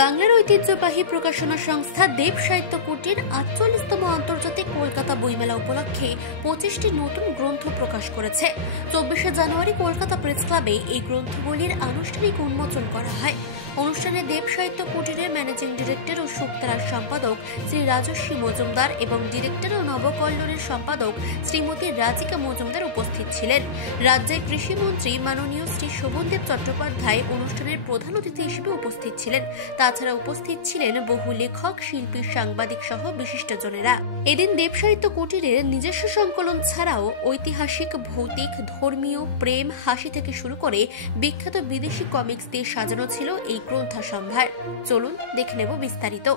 বাংলার ঐতিহ্যবাহী প্রকাশনা সংস্থা দেব সাহিত্য কুটির ৪৮তম আন্তর্জাতিক কলকাতা বইমেলা উপলক্ষে ২৫টি নতুন গ্রন্থ প্রকাশ করেছে। ২৪শে জানুয়ারি কলকাতা প্রেস ক্লাবে এই গ্রন্থগুলির আনুষ্ঠানিক উন্মোচন করা হয়। অনুষ্ঠানে দেব সাহিত্য কুটিরের ম্যানেজিং ডিরেক্টর ও শুক্তারার সম্পাদক শ্রী রাজস্বী মজুমদার এবং ডিরেক্টর ও নবকল্লোলের সম্পাদক শ্রীমতী রাজিকা মজুমদার উপস্থিত ছিলেন। রাজ্যের কৃষিমন্ত্রী মাননীয় শ্রী শোভনদেব চট্টোপাধ্যায় অনুষ্ঠানের প্রধান অতিথি হিসেবে উপস্থিত ছিলেন। তাছাড়া উপস্থিত ছিলেন বহু লেখক, শিল্পী, সাংবাদিক সহ বিশিষ্টজনেরা। এদিন দেব সাহিত্য কুটিরের নিজস্ব সংকলন ছাড়াও ঐতিহাসিক, ভৌতিক, ধর্মীয়, প্রেম, হাসি থেকে শুরু করে বিখ্যাত বিদেশি কমিক্স দিয়ে সাজানো ছিল এই গ্রন্থা সম্ভার। চলুন দেখে নেব বিস্তারিত।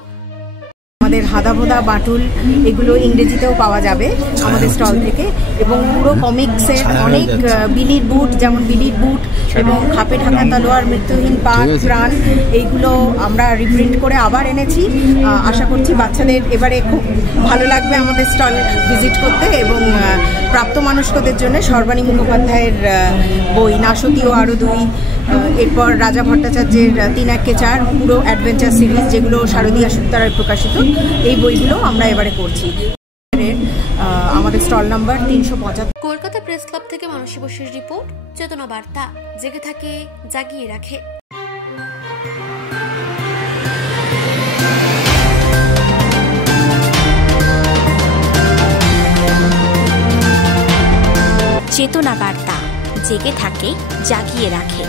আমাদের হাদাভোদা, বাটুল এগুলো ইংরেজিতেও পাওয়া যাবে আমাদের স্টল থেকে, এবং পুরো কমিক্সের অনেক বিলির বুট, যেমন বিলির বুট এবং খাপে ঢাকা তলোয়ার, মৃত্যুহীন প্রাণ, এইগুলো আমরা রিপ্রিন্ট করে আবার এনেছি। আশা করছি বাচ্চাদের এবারে খুব ভালো লাগবে আমাদের স্টল ভিজিট করতে। এবং প্রাপ্তবয়স্কদের জন্য সর্বাণী মুখোপাধ্যায়ের বই নাসতী ও আরও দুই, এরপর রাজা ভট্টাচার্যের ৩ একে ৪ পুরো অ্যাডভেঞ্চার সিরিজ, যেগুলো শারদীয়া শুক্তারায় প্রকাশিত, এই বইগুলো আমরা এবারে করছি। আমাদের stall number ৩৭৫। Kolkata press club থেকে মানসী বসুর রিপোর্ট, চেতনা বার্তা, জেগে থাকে, জাগিয়ে রাখে। চেতনা বার্তা, জেগে থাকে, জাগিয়ে রাখে।